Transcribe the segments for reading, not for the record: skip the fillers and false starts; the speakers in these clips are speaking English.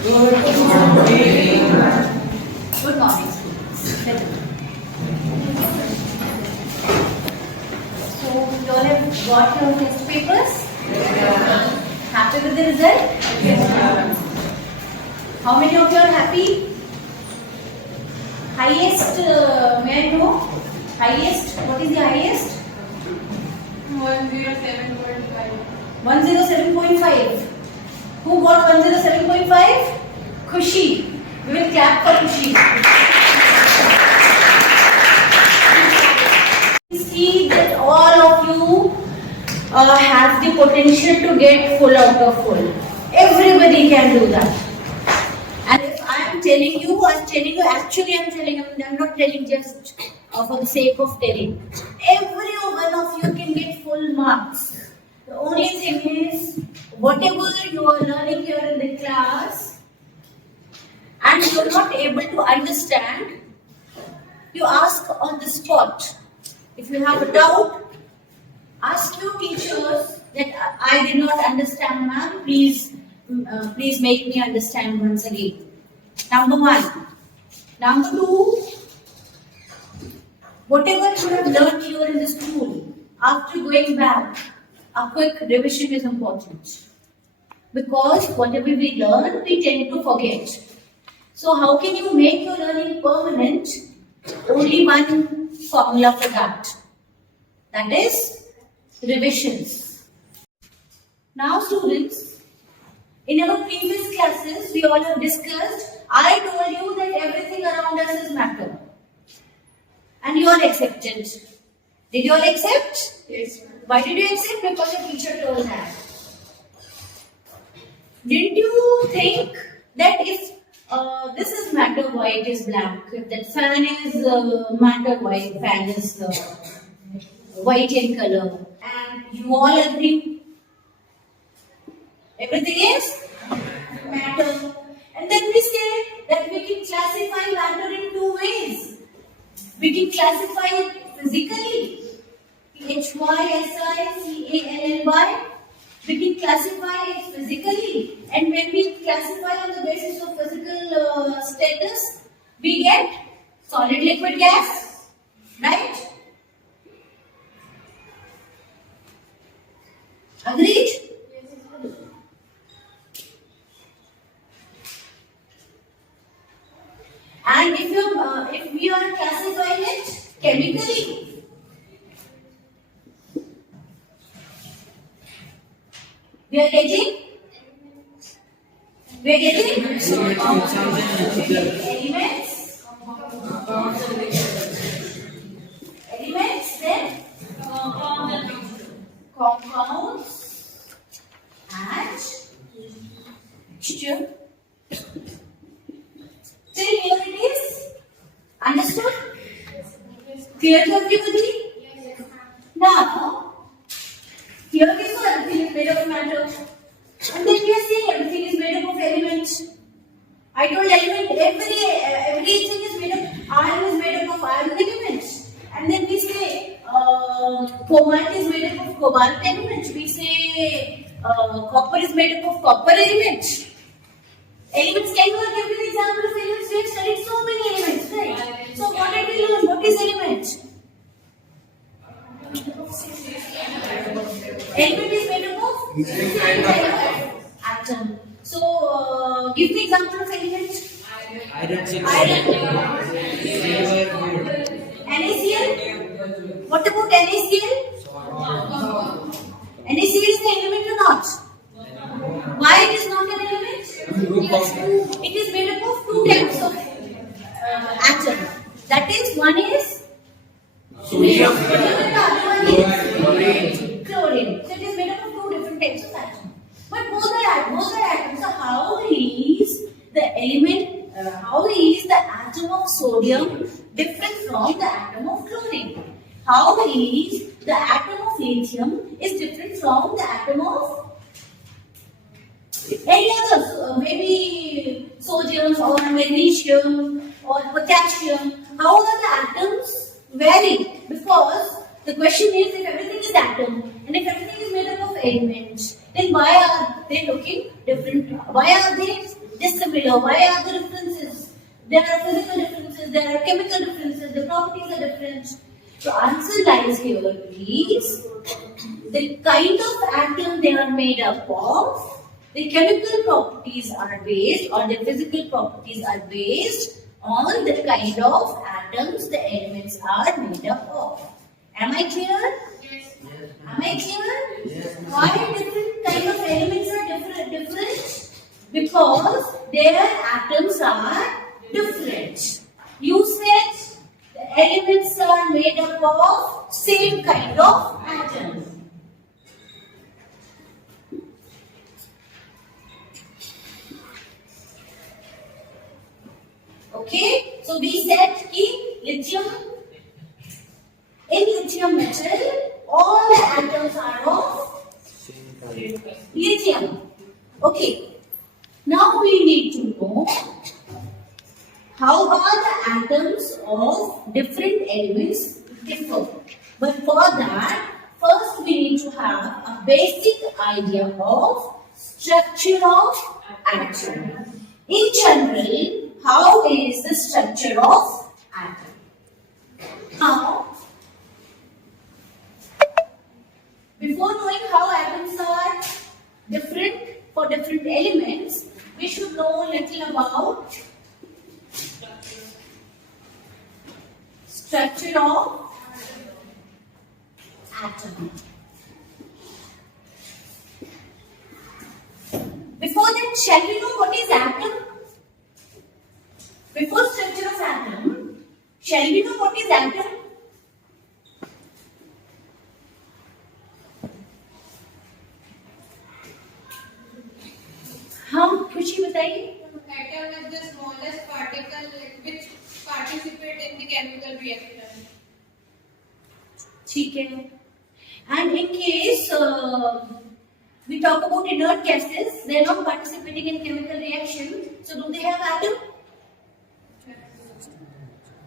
Good morning, students. So, you all have got your test papers? Yes. Happy with the result? Yes. How many of you are happy? Highest, may I know? Highest, what is the highest? 107.5. 107.5. Who got 107.5? Khushi. We will clap for Khushi. See that all of you have the potential to get full out of full. Everybody can do that. And if I am telling you, actually I'm telling you, I'm not telling just for the sake of telling. Every one of you can get full marks. The only thing is, whatever you are learning here in the class and you are not able to understand, you ask on the spot. If you have a doubt, ask your teachers that I did not understand, ma'am. Please make me understand once again. Number one. Number two, whatever you have learned here in the school, after going back, a quick revision is important. Because whatever we learn, we tend to forget. So how can you make your learning permanent? Only one formula for that. That is revisions. Now students, in our previous classes, we all have discussed, I told you that everything around us is matter. And you all accepted. Did you all accept? Yes. Why did you accept? Because your teacher told that. Didn't you think that if this is matter, why it is black? If that fan is matter, why fan is white in color? And you all agree? Everything is matter. And then we say that we can classify matter in two ways. We can classify it physically, H-Y-S-I-C-A-L-L-Y. We can classify it physically, and when we classify on the basis of physical status, we get solid, liquid, gas, right? Agreed? And if we are classifying it chemically, we are getting elements, then compounds and mixture. Till here it is understood? Clear to everybody? Yes. Now, here we saw everything is made up of matter. And then we are saying everything is made up of elements. I told element, everything is made up, iron is made up of iron elements. And then we say cobalt is made up of cobalt elements. We say copper is made up of copper elements. Elements, can you give me the example of elements? We have studied so many elements, right? So what did we learn? What is element? Element is made up of atom. So give me example of element. Iron. NaCl. What about NaCl? NaCl is the element or not? Why it is not an element? It is made up of two types of atom. That is, one is sodium, and the other one is chlorine. So it is made up of two different types of atoms. But both are atoms. So how is the element? How is the atom of sodium different from the atom of chlorine? How is the atom of lithium is different from the atom of any others, maybe sodium or magnesium or potassium? How are the atoms vary? Because the question is, if everything is atom and if everything is made up of elements, then why are they looking different? Why are they dissimilar. Why are there differences? There are physical differences, there are chemical differences, the properties are different. So answer lies here, please. The kind of atom they are made up of, the chemical properties are based, or the physical properties are based on the kind of atoms the elements are made up of. Am I clear? Yes. Am I clear? Yes. Why different kind of elements are different? Because their atoms are different. You said the elements are made up of same kind of atoms. Okay, so we said कि lithium, in lithium metal, all the atoms are of lithium. Okay, now we need to know how are the atoms of different elements differ. But for that, first we need to have a basic idea of structure of atom. In general, how is the structure of atom? Now, before knowing how atoms are different for different elements, we should know a little about structure of atom. Before that, shall we know what is atom? Before structure of atom, shall we know what is atom? हम खुशी बताइए. Atom is the smallest particle which participate in the chemical reaction. ठीक है. And in case we talk about inert gases, they are not participating in chemical reaction. So do they have atom?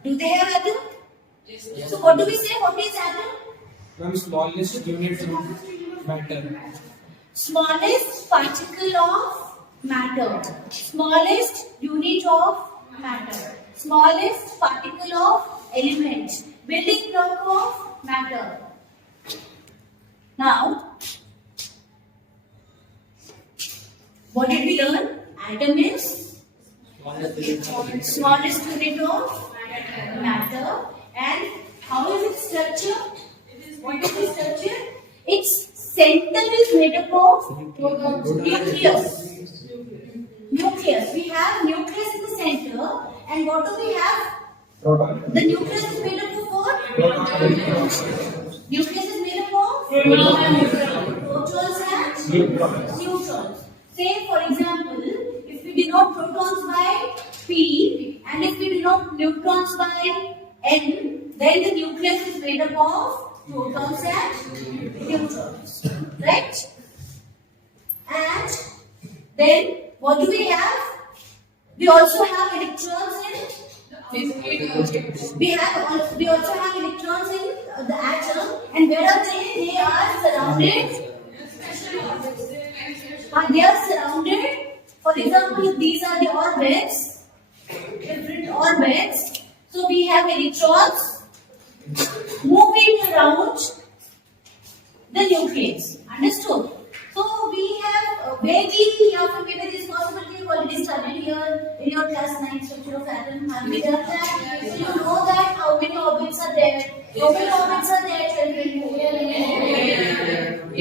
Do they have atom? Yes. So what do we say? What is atom? From smallest unit of matter. Smallest particle of matter. Smallest unit of matter. Smallest particle of element. Building block of matter. Now, what did we learn? Atom is smallest unit of matter. And how is its structure? What is its structure? Its center is made up of nucleus. Nucleus. We have nucleus in the center. And what do we have? Proton. The nucleus is made up of what? Nucleus is made up of protons and neutrons. Say for example, if we denote protons by P and if we denote neutrons by N, then the nucleus is made up of protons and neutrons. Right? And then what do we have? We also have electrons in. We also have electrons in the atom, and where are they? They are surrounded. They are surrounded. For example, these are the orbits, different orbits. So we have electrons moving around the nucleus. Understood? So we have maybe this possibility you already studied here in your class 9 structure of atom. Have we done that? So you know that how many orbits are there? How many orbits are there, children? K,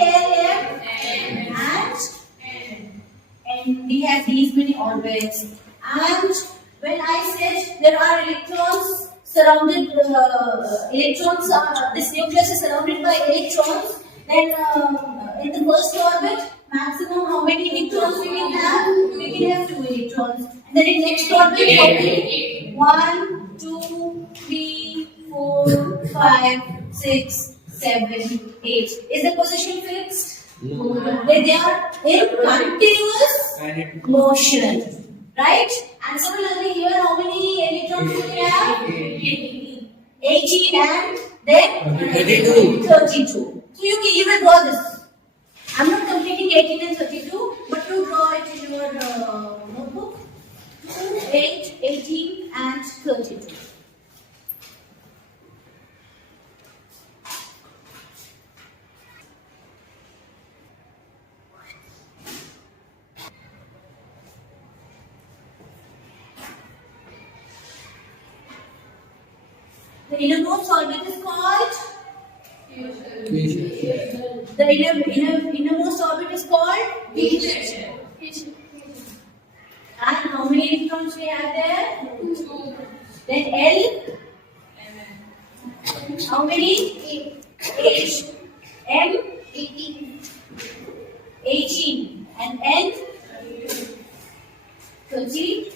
L, M, and we have these many orbits. And when I said there are electrons surrounded, this nucleus is surrounded by electrons, then in the first orbit, maximum how many electrons we can have? We can have 2 electrons. And then in next orbit, how many? 1, 2, 3, 4, 5, 6, 7, 8. Is the position fixed? No. They are in continuous motion. Right? And similarly here, how many electrons do we have? 18 and then 32. So you will draw this. I'm not completing 18 and 32, but you draw it in your The innermost orbit is called? Cations. The innermost orbit is called? And how many electrons we have there? Then L? How many? 8. M? 18. And N? 30.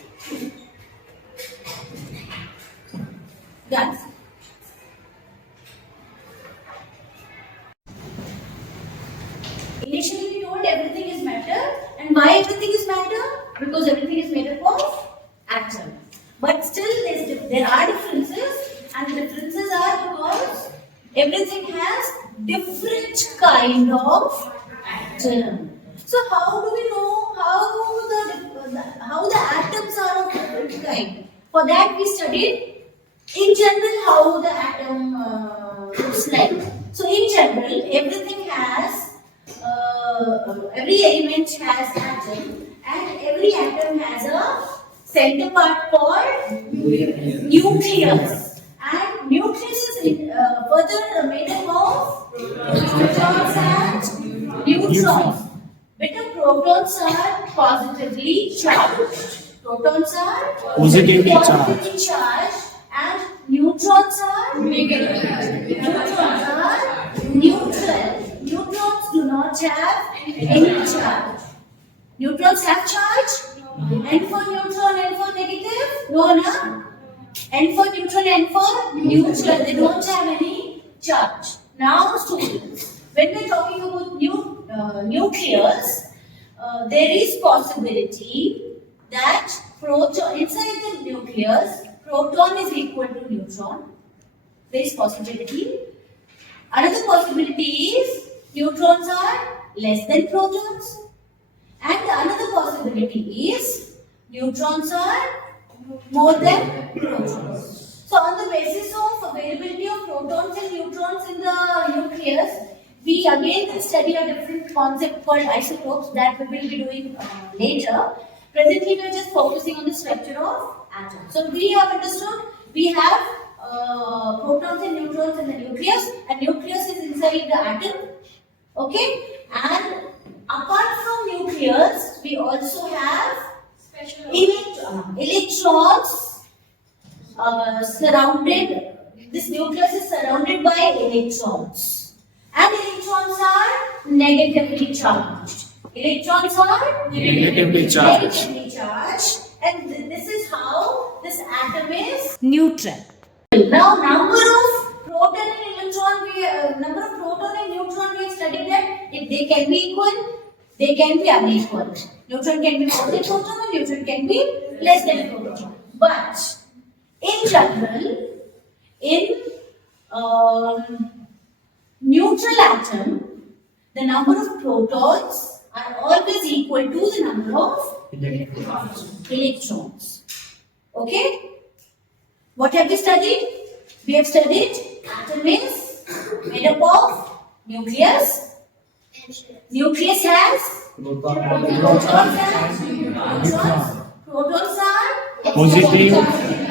Done. Initially we told everything is matter. And why everything is matter? Because everything is made up of atom. But still there are differences, and the differences are because everything has different kind of atom. So how do we know how the atoms are of different kind? For that we studied in general how the atom looks like. So in general everything has every element has atom, and every atom has a center part called nucleus. And nucleus is further made up of protons and neutrons. Better, protons are positively charged. Protons are Positively charged, and neutrons are negatively. Neutrons are neutral. Neutrons do not have any charge. Neutrons have charge? N for neutron, N for negative? No, no. N for neutron, N for neutral. They don't have any charge. Now, students, when we are talking about nucleus, there is possibility that proton inside the nucleus, proton is equal to neutron. There is possibility. Another possibility is neutrons are less than protons. And another possibility is neutrons are more than protons. So on the basis of availability of protons and neutrons in the nucleus, we again will study a different concept called isotopes that we will be doing later. Presently we are just focusing on the structure of atoms. So we have understood we have protons and neutrons in the nucleus, and nucleus is inside the atom. Okay, and apart from nucleus, we also have electrons surrounded. This nucleus is surrounded by electrons, and electrons are negatively charged. Electrons are Negatively charged. Negatively charged, and this is how this atom is neutral. Now, number of proton and electron, number of proton and neutron, we have studied that if they can be equal, they can be unequal. Neutron can be more than proton, and neutron can be less than proton. But in general, in neutral atom, the number of protons are always equal to the number of electrons. Okay? What have we studied? We have studied atom is made up of nucleus. Nucleus has protons and neutrons. Protons are Positive.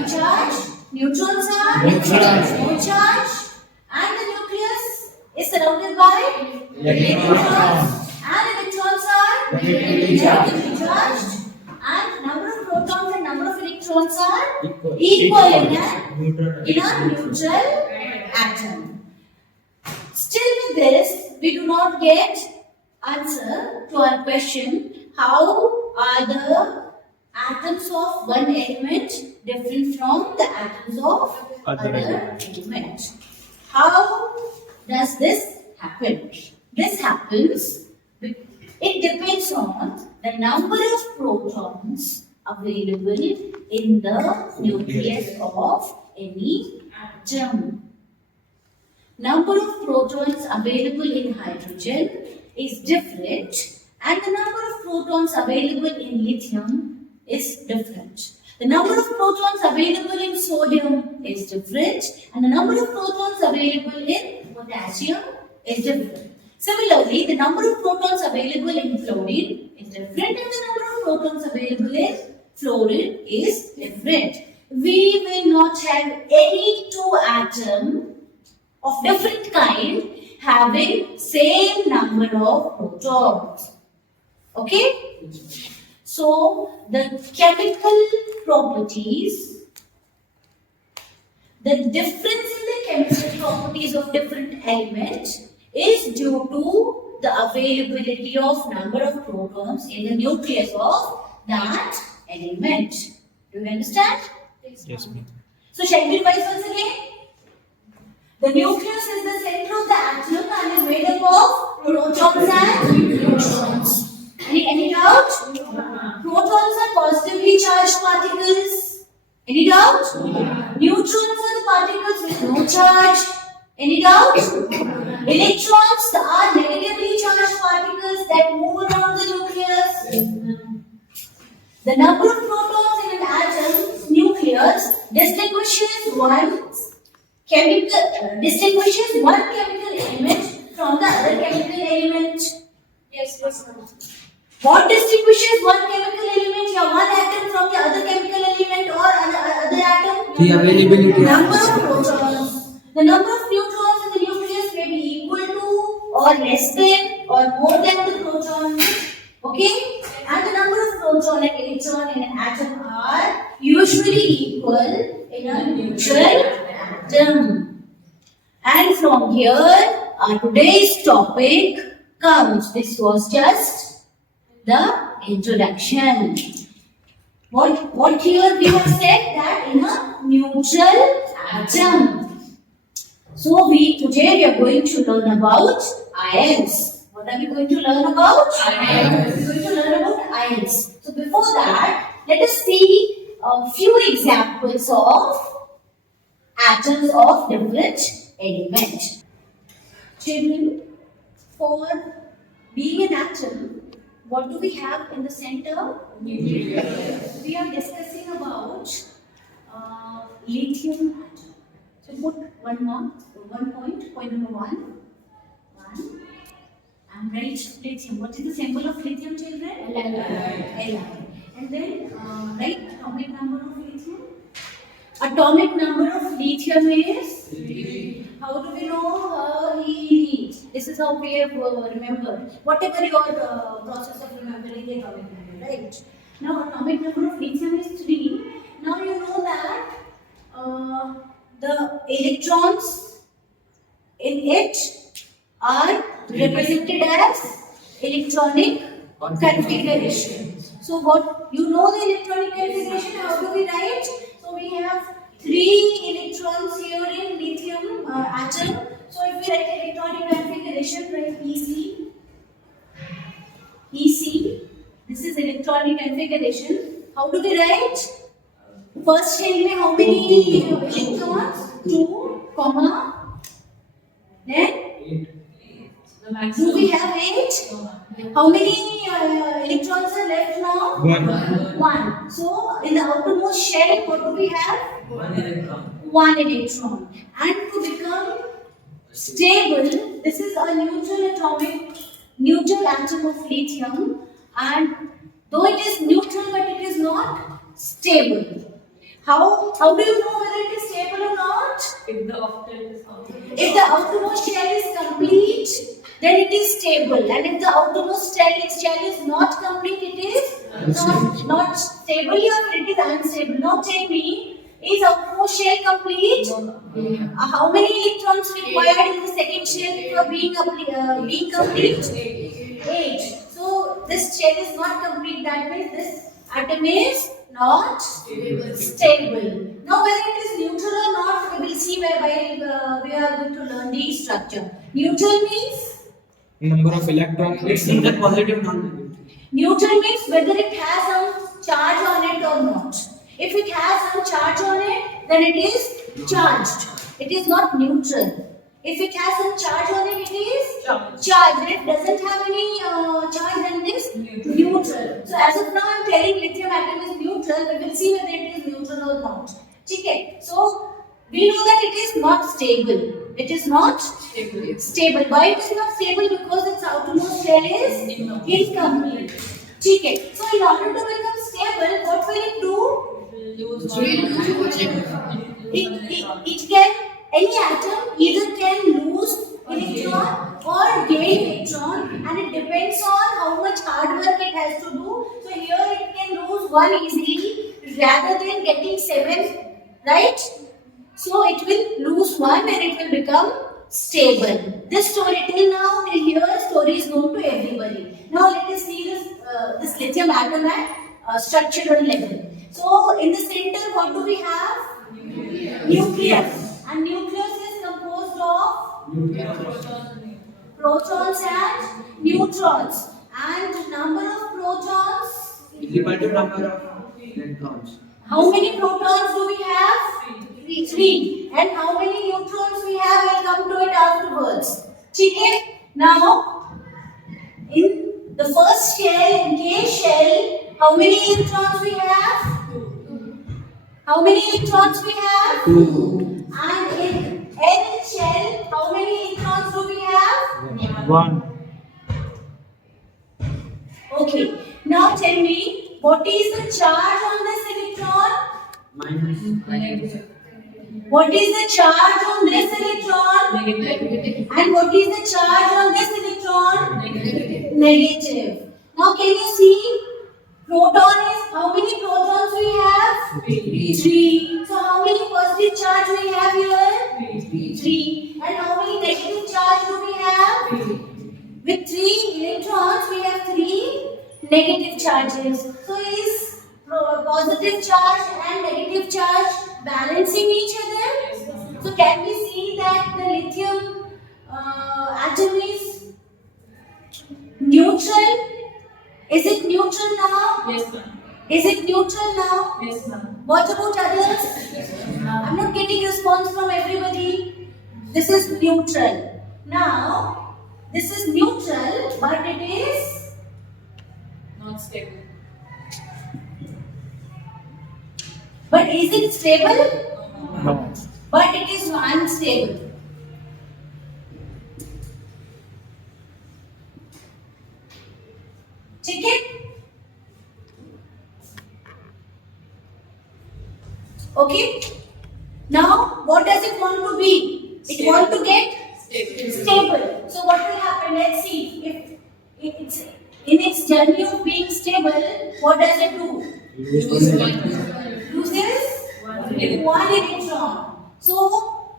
charged. Neutrons are Neutral. charged. And the nucleus is surrounded by electrons. And electrons are Negatively charged. And number of protons and number of electrons are equal in a neutral atom. Still with this, we do not get answer to our question, how are the atoms of one element different from the atoms of other element? How does this happen? This happens, it depends on the number of protons available in the nucleus of any atom. Number of protons available in hydrogen is different, and the number of protons available in lithium is different. The number of protons available in sodium is different, and the number of protons available in potassium is different. Similarly, the number of protons available in fluorine is different, and the number of protons available in fluorine is different. We will not have any two atoms of protons. Okay? So, the chemical properties, the difference in the chemical properties of different elements is due to the availability of number of protons in the nucleus of that element. Do you understand? Yes, ma'am. So, shall we revise once again? The nucleus is the center of the atom and is made up of protons and neutrons. Any doubt? Protons are positively charged particles. Any doubt? Neutrons are the particles with no charge. Any doubt? Electrons are negatively charged particles that move around the nucleus. The number of protons in an atom's nucleus distinguishes one chemical element from the other chemical element. Yes, ma'am. What distinguishes one chemical element or one atom from the other chemical element or other atom? The availability. Number of protons. The number of neutrons in the nucleus may be equal to or less than or more than the protons. Okay? And the number of proton and electron in an atom are usually equal in a neutral atom. And from here, our today's topic comes. This was just the introduction. What here we have said that in a neutral atom. So today we are going to learn about ions. What are we going to learn about? Ions. We are going to learn about ions. So before that, let us see a few examples of atoms of different elements. Children, for being an atom, what do we have in the center? Nucleus. We are discussing about lithium atom. So put one point number one. And write lithium. What is the symbol of lithium, children? Li. And then write atomic number of lithium. Atomic number of lithium is 3. How do we know he? This is how we have remembered. Whatever your process of remembering the atomic number, right? Now atomic number of lithium is 3. Now you know that the electrons in it are represented as electronic configuration. So what you know the electronic configuration, how do we write? So we have 3 electrons here in lithium atom. So if we write electronic configuration, write EC. This is electronic configuration. How do we write? First shell में how many electrons? 2, comma. Then do we have 8? How many electrons are left now? 1. So in the outermost shell, what do we have? 1 electron. And to become stable, this is a neutral atom of lithium, and though it is neutral, but it is not stable. How do you know whether it is stable or not? If the outermost shell is complete, then it is stable. And if the outermost shell is not complete, it is not stable, or it is unstable. Now tell me, is outermost shell complete? How many electrons required in the second shell for being complete? 8. So this shell is not complete. That means this atom is not stable. Now whether it is neutral or not, we will see whereby we are going to learn the structure. Neutral means? Number of electrons. It's either positive or negative. Neutral means whether it has some charge on it or not. If it has some charge on it, then it is charged. It is not neutral. If it has some charge on it, it is charged. If it doesn't have any charge, then it is neutral. So as of now, I am telling lithium atom is neutral. We will see whether it is neutral or not. Okay. So we know that it is not stable. It is not stable. Why it is not stable? Because its outermost shell is incomplete. Okay. So in order to become stable, what will it do? It can, any atom either can lose electron or gain electron, and it depends on how much hard work it has to do. So here it can lose 1 easily rather than getting 7, right? So it will lose 1 and it will become stable. This story till now, till here, story is known to everybody. Now let us see this lithium atom at structural level. So in the center, what do we have? Nucleus. And nucleus is composed of protons and neutrons. And number of protons? Equal to number of electrons. How many protons do we have? 3. And how many neutrons we have? We'll come to it afterwards. Okay? Now, in the first shell, in K shell, how many electrons we have? How many electrons we have? 2. And in L shell, how many electrons do we have? 1. Okay. Now tell me, what is the charge on this electron? Minus. What is the charge on this electron? Negative. And what is the charge on this electron? Negative. Negative. Now can you see? Proton is, how many protons we have? 3. So how many positive charge we have here? 3. And how many negative charge do we have? With 3 electrons, we have 3 negative charges. So is positive charge and negative charge balancing each other? So can we see that the lithium atom is neutral? Is it neutral now? Yes, ma'am. Is it neutral now? Yes, ma'am. What about others? I'm not getting response from everybody. This is neutral. Now, this is neutral, but it is Not stable. but is it stable? No. But it is unstable. Check it. Okay. Now, what does it want to be? It want to get stable. So what will happen? Let's see. If it's in its journey of being stable, what does it do? Loses one electron. So,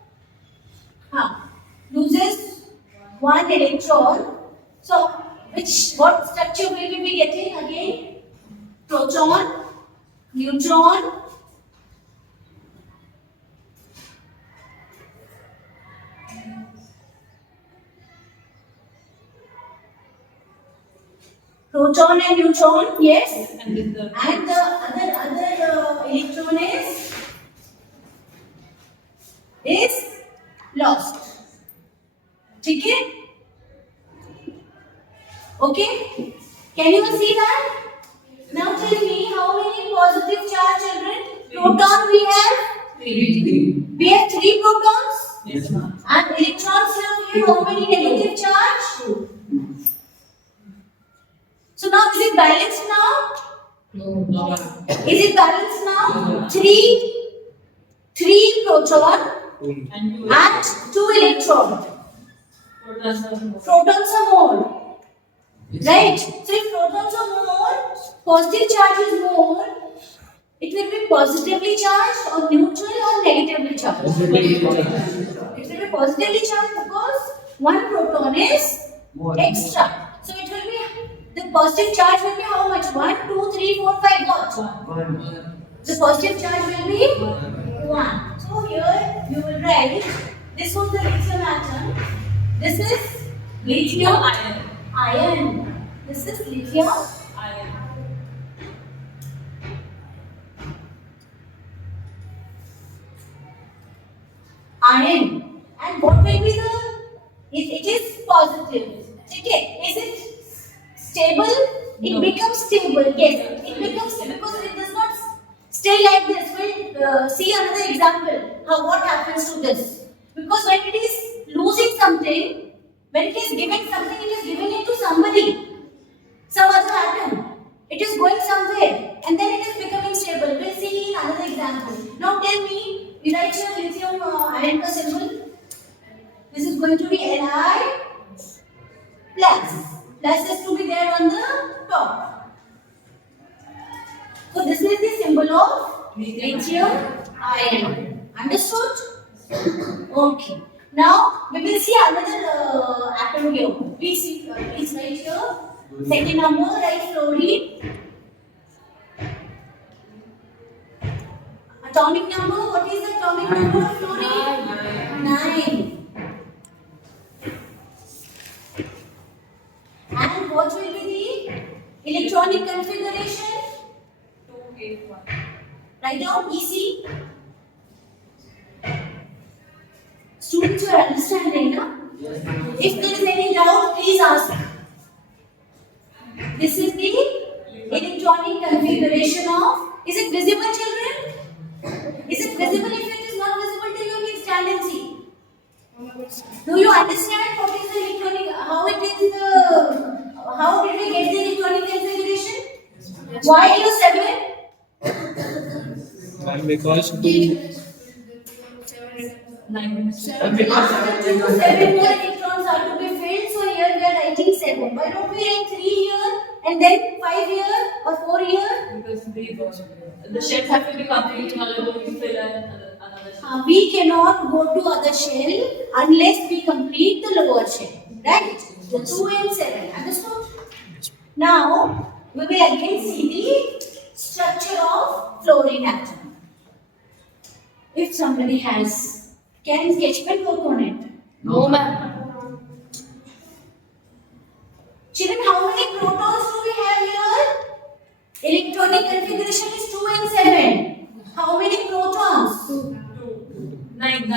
loses one electron. So, what structure will we be getting again? Proton, neutron, proton and neutron, yes. And in the And the other electron is lost. Okay? Okay? Can you see that? Now tell me how many positive charge children? Proton we have? 3. We have 3 protons. Yes, ma'am. And electrons have how many negative charge? So now is it balanced now? No. Is it balanced now? 3 proton And and 2 electron. Protons are more. Right? So if protons are more, positive charge is more, it will be positively charged or neutral or negatively charged. It will be positively charged because one proton is extra. So it will be, the positive charge will be how much? 1, 2, 3, 4, 5, what? The positive charge will be 1. So here you will write, this was the lithium atom, this is lithium ion. This is lithium ion. And what will be it is positive. Okay, is it stable? It becomes stable. Yes, it becomes because it does not stay like this. We'll see another example. What happens to this? Because when it is losing something, when it is giving something, it is giving it to somebody, some other atom. It is going somewhere and then it is becoming stable. We'll see in another example. Now tell me, you write your lithium ion ka symbol. This is going to be Li symbol of lithium ion. Understood? Okay. Now we will see another atom here. We see it's right here. Second number, right, fluorine. Atomic number. What is the atomic number of fluorine? 9. And what will be the electronic configuration? 281. Write down EC. Students, you are understanding, na? If there is any doubt, please ask. This is the electronic configuration of. Is it visible, children? Is it visible? If it is not visible to you, please stand and see. Do you understand what is the electronic? How it is the? How did we get the electronic configuration? Why you 7? And because two. 9. After 2, 7 more electrons are to be filled. So here we are writing 7. Why don't we write 3 here and then 5 here or 4 here? Because the shells have to be complete in order to fill another shell. We cannot go to other shell unless we complete the lower shell. Right? The 2 and 7. Understood? Now we will again see the structure of fluorine atom. If somebody has, can sketch pen work on it? No, ma'am. Children, how many protons do we have here? Electronic configuration is 2 and 7. How many protons? 9.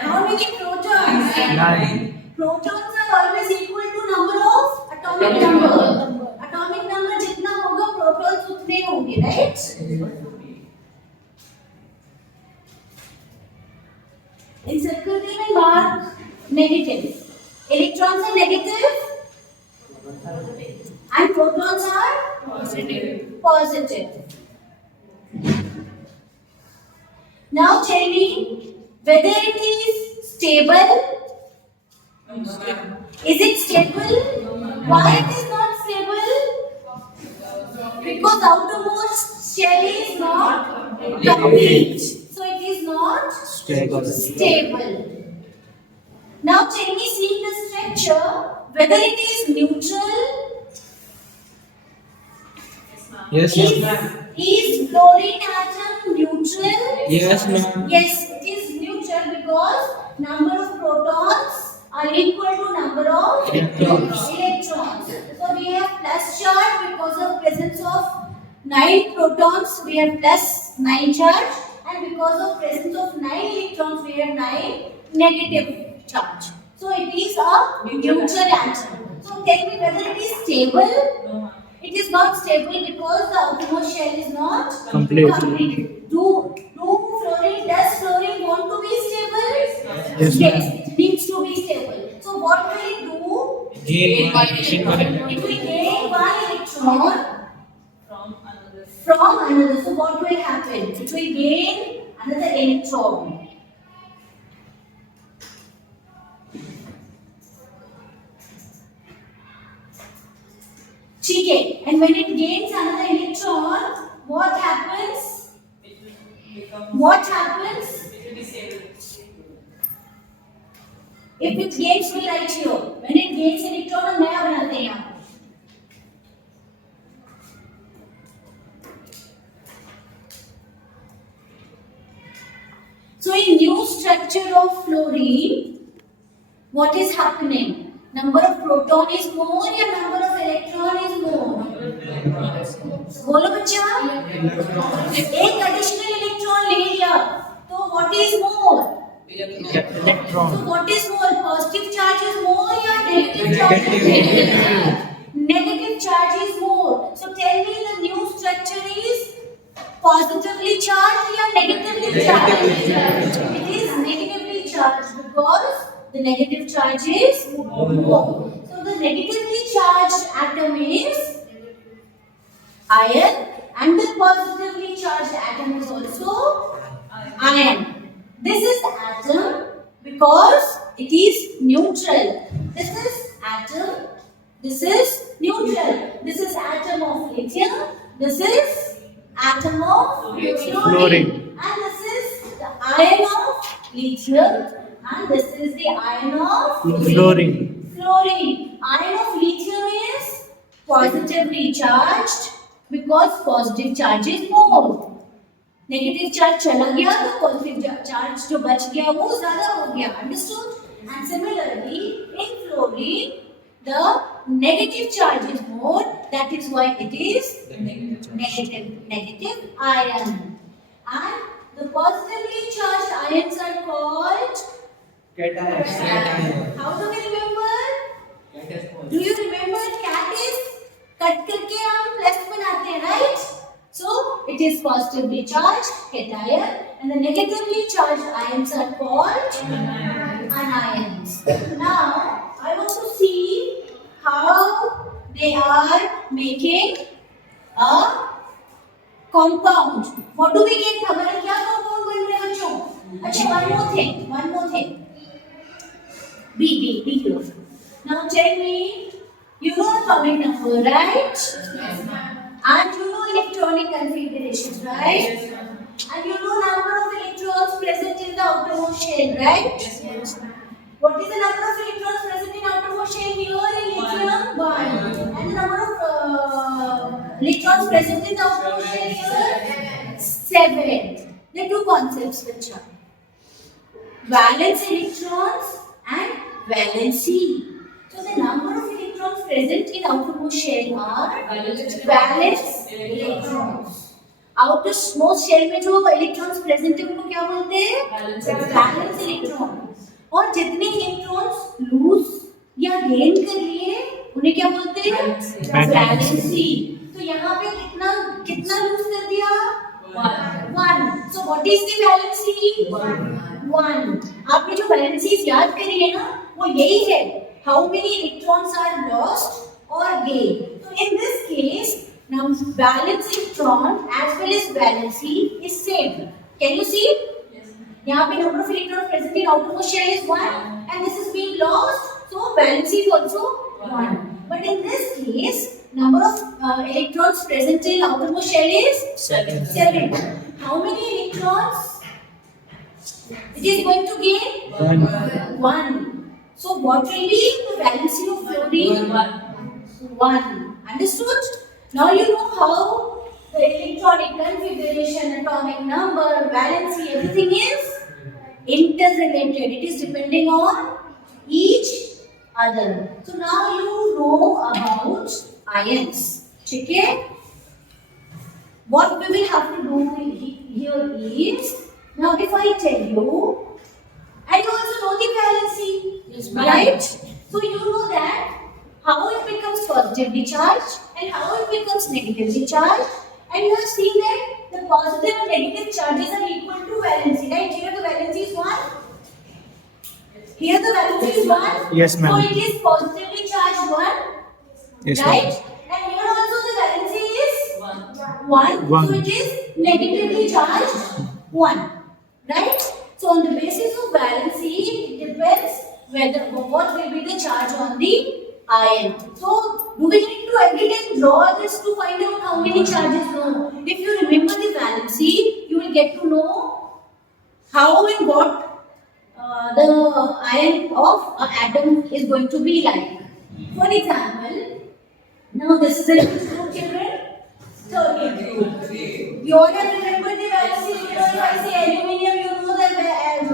How many protons? 9. Protons are always equal to number of atomic number. Atomic number जितना होगा protons उतने होंगे, right? Encircle them and mark negative. Electrons are negative and protons are positive. Now tell me whether it is stable. Is it stable? Why it is not stable? Because outermost shell is not complete. So it is not stable. Now tell me, seeing the structure, whether it is neutral. Yes, ma'am. Is fluorine atom neutral? Yes, ma'am. Yes, it is neutral because number of protons are equal to number of Electrons. So we have plus charge because of presence of 9 protons. We have plus 9 charge, and because of presence of 9 electrons, we have 9 negative charge. So it is a neutral atom. So tell me whether it is stable. It is not stable because the outermost shell is not Complete. Does fluorine want to be stable? Yes, ma'am. It needs to be stable. So what will it do? Gain one. It will gain 1 electron From another. from another. So what will happen? It will gain another electron. Okay. And when it gains another electron, what happens? It will become. What happens? It will be stable. If it gains, we write here. When it gains electron, हम नया बनाते हैं यहाँ. So in new structure of fluorine, what is happening? Number of proton is more या number of electron is more? बोलो बच्चा. एक additional electron ले लिया, तो what is more? Electron. So what is more? Positive charge is more या negative charge is more? Negative charge is more. So tell me the new structure is positively charged or negatively charged? It is negatively charged because the negative charge is more. So the negatively charged atom is iron and the positively charged atom is also iron. This is atom because it is neutral. This is atom. This is neutral. This is atom of lithium. This is atom atom of Fluorine. and this is the ion of lithium, and this is the ion of Fluorine. Fluorine. Ion of lithium is positively charged because positive charge is more. Negative charge चला गया तो positive charge जो बच गया वो ज्यादा हो गया. Understood? And similarly in fluorine the negative charge is more, that is why it is negative ion, and the positively charged ions are called Cation. how do we remember? Do you remember cat is cut करके हम plus बनाते हैं, right? So it is positively charged cation, and the negatively charged ions are called anions. Now I want to see how they are making a compound. What do we get? हमारा क्या compound बन रहा है बच्चों? अच्छा, one more thing. B here. Now tell me, you know atomic number, right? Yes, ma'am. And you know electronic configuration, right? Yes, ma'am. And you know number of electrons present in the outermost shell, right? Yes, ma'am. What is the number of electrons present in outermost shell here in lithium? 1. And the number of electrons present in the outermost shell here? 7. There are two concepts which are valence electrons and valency. So the number of electrons present in outermost shell are valence electrons. outermost shell में जो electrons present है उनको क्या बोलते हैं? valence electrons. और जितने electrons lose या gain कर लिए उन्हें क्या बोलते हैं? valency. तो यहाँ पे कितना lose कर दिया? 1. So what is the valency? 1. आपने जो valencies याद करी है ना वो यही है. How many electrons are lost or gained? So in this case, now valence electron as well as valency is same. Can you see? Yes, ma'am. यहाँ पे number of electrons present in outermost shell is 1, and this is being lost, so valency is also 1. But in this case, number of electrons present in outermost shell is 7. How many electrons it is going to gain? 1. So what will be the valency of fluorine? 1. Understood? Now you know how the electronic configuration, atomic number, valency, everything is interrelated. It is depending on each other. So now you know about ions. Okay? What we will have to do here is, now if I tell you, and you also know the valency, Yes, ma'am. right? So you know that how it becomes positively charged and how it becomes negatively charged, and you have seen that the positive and negative charges are equal to valency, right? Here the valency is 1. Here the valency is 1. Yes, ma'am. So it is positively charged 1, Yes, right? ma'am. And here also the valency is 1. One. So it is negatively charged 1, right? So on the basis of valency, it depends what will be the charge on the ion. So do we need to again draw this to find out how many charges? No. If you remember the valency, you will get to know how and what the ion of an atom is going to be like. For example, now this is a group, children. 13. You all have remembered the valency. You know, if I say aluminium, you know the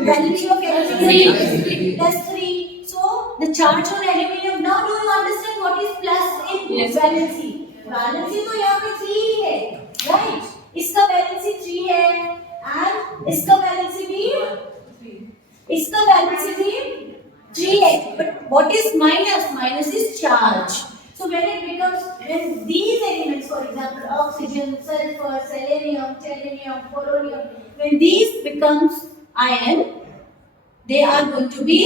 valency of aluminium plus 3. So the charge on aluminium. Now do you understand what is plus in valency? Valency तो यहाँ पे 3 ही है, right? इसका valency 3 है, and इसका valency भी 3 है. But what is minus? Minus is charge. So when these elements, for example, oxygen, sulfur, selenium, tellurium, polonium, when these becomes ion, they are going to be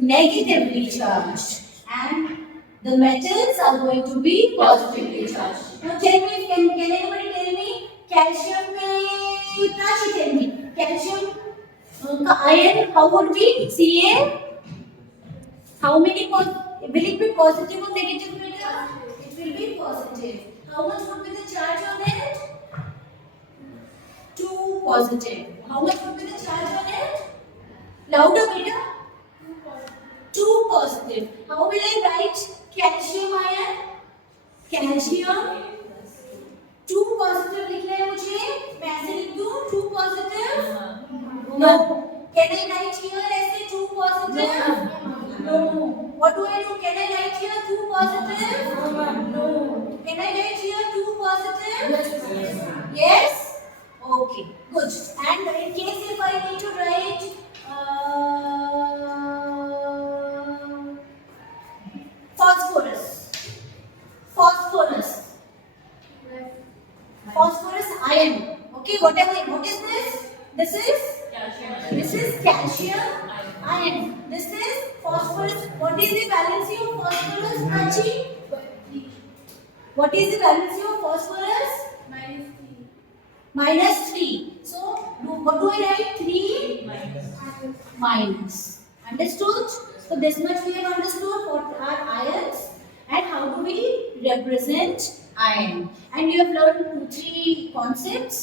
negatively charged, and the metals are going to be positively charged. Now tell me, can anybody tell me calcium में Prachi, tell me calcium का ion how would be? Ca? How many will it be positive or negative? It will be positive. How much would be the charge on it? positive. How much would be the charge on it? Louder, beta. 2 positive. How will I write calcium ion? Calcium 2 positive लिखना है मुझे. मैं ऐसे लिख दूँ 2 positive? No. Can I write here ऐसे 2 positive? No. What do I do? Can I write here 2 positive? No. Can I write here 2 positive? Yes? Okay. Good. And in case if I need to write phosphorus. Phosphorus ion. Okay, what is this? This is calcium ion. This is phosphorus. What is the valency of phosphorus, Prachi? What is the valency of phosphorus? -3. So, what do I write? 3 minus. Understood? So, this much we have understood what are ions and how do we represent ion. And you have learned 2-3 concepts: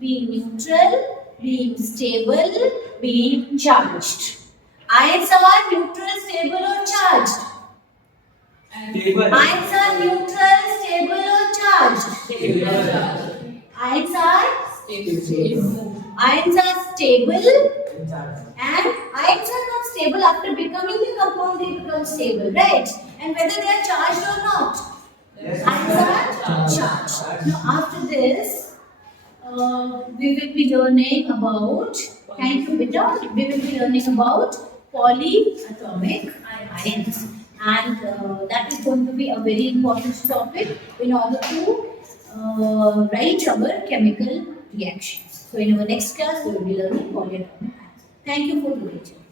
being neutral, being stable, being charged. Ions are neutral, stable or charged? Stable. Ions are neutral, stable or charged? Ions are stable and ions are not stable. After becoming the compound they become stable, right? And whether they are charged or not, ions are charged. Now after this we will be learning about, thank you beta, we will be learning about polyatomic ions, and that is going to be a very important topic in order to write our chemical reactions. So in our next class we will be learning polyatomic ions. Thank you for today.